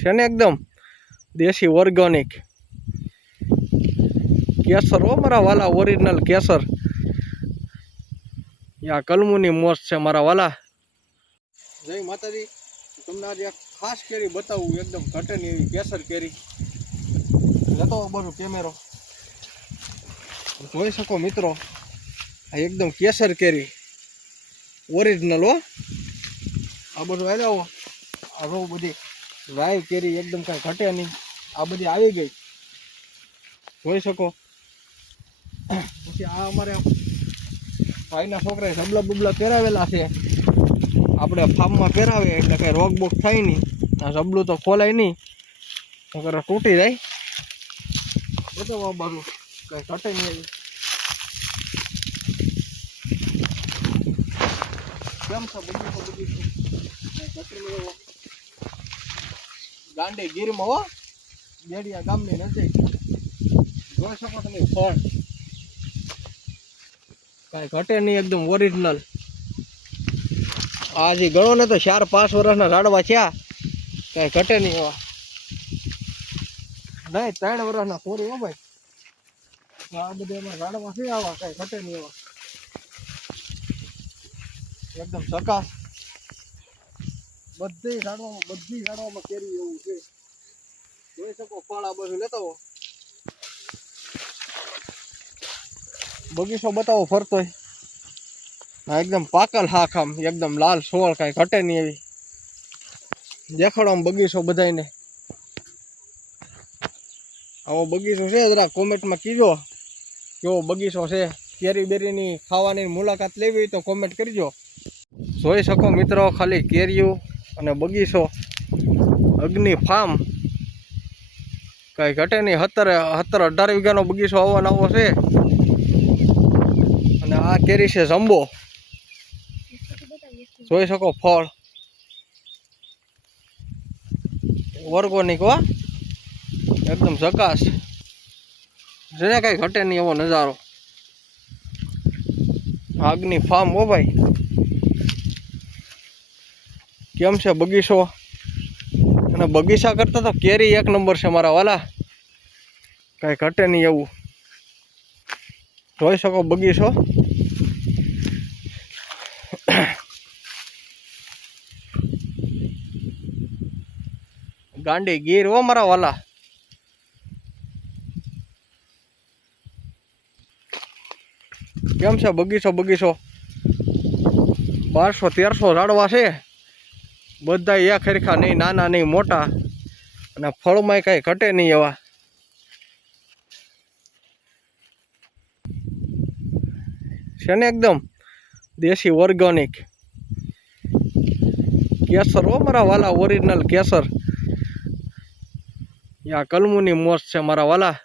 છે ને એકદમ દેશી ઓર્ગેનિક કેસર હો મારા વાલા, ઓરિજિનલ કેસર. યા કલમુની મોજ છે મારા વાલા. જય માતાજી. તમને આજે એક ખાસ કેરી બતાવું, એકદમ ઘટેની એવી કેસર કેરી. જતો બધું કેમેરો જોઈ શકો મિત્રો, આ એકદમ કેસર કેરી ઓરિજિનલ હો. આ બધું આવી આવો, આ બહુ બધી લાઈવ કેરી એકદમ કાંઈ ઘટે નહીં. આ બધી આવી ગઈ જોઈ શકો. પછી આ અમારે ભાઈના છોકરાએ સબલા બબલા પહેરાવેલા છે. આપણે ફાર્મમાં પહેરાવે એટલે કાંઈ રોગ બોગ થાય નહીં. આ સબલું તો ખોલાય નહીં, નકર તૂટી જાય. બધું આ બાજુ કાંઈ ઘટે નહીં. કેમ છે બધું ગાંડી ગીરમાં હો, ગેડિયા ગામની નજીક. જોઈ શકો તમે ફળ કાંઈ ઘટે નહીં, એકદમ ઓરિજિનલ. આ જે ગણો ને તો 4-5 વર્ષના ઝાડવા થયા, કાંઈ ઘટે નહીં એવા. નહીં 3 વર્ષના પૂરી હો ભાઈ. આ બધા એમાં ઝાડવા છે આવા, કાંઈ ઘટે નહીં એવા. એકદમ સકાશ. બધી ઝાડવામાં કેરી એવું છે. જોઈ શકો ફળ આ બધું લેતા હો. બગીચો બતાવો ફરતોય. હા એકદમ પાકલ હાક, આમ એકદમ લાલ સોળ, કાંઈ ઘટે નહીં એવી. દેખાડો આમ બગીચો બધાને. આવો બગીચો છે, જરા કોમેન્ટમાં કીજો કેવો બગીચો છે. કેરી બેરીની ખાવાની મુલાકાત લેવી તો કોમેન્ટ કરજો. જોઈ શકો મિત્રો, ખાલી કેરીઓ અને બગીચો, અગ્નિ ફાર્મ, કાંઈ ઘટે નહીં. 17-18 વીઘાનો બગીચો આવો છે. અને આ કેરી છે જમ્બો. જોઈ શકો ફળ ઓર્ગેનિક હો, એકદમ ઝકાશ. જેને કાંઈ ઘટે નહીં એવો નજારો. આગની ફાર્મ હો ભાઈ. કેમ છે બગીચો? અને બગીચા કરતા તો કેરી 1 નંબર છે મારા વાલા, કાંઈ ઘટે નહીં એવું. જોઈ શકો બગીચો. ગાંડી ગીર હો મારા વાલા. કેમ છે બગીચો? 1200-1300 ઝાડવા છે. બધા એક હરખા નહીં, નાના નહીં મોટા. અને ફળમાંય કાંઈ ઘટે નહીં એવા. છે ને એકદમ દેશી ઓર્ગેનિક કેસર હો મારા વાલા, ઓરિજિનલ કેસર. યા કલમુની મોજ છે મારા વાલા.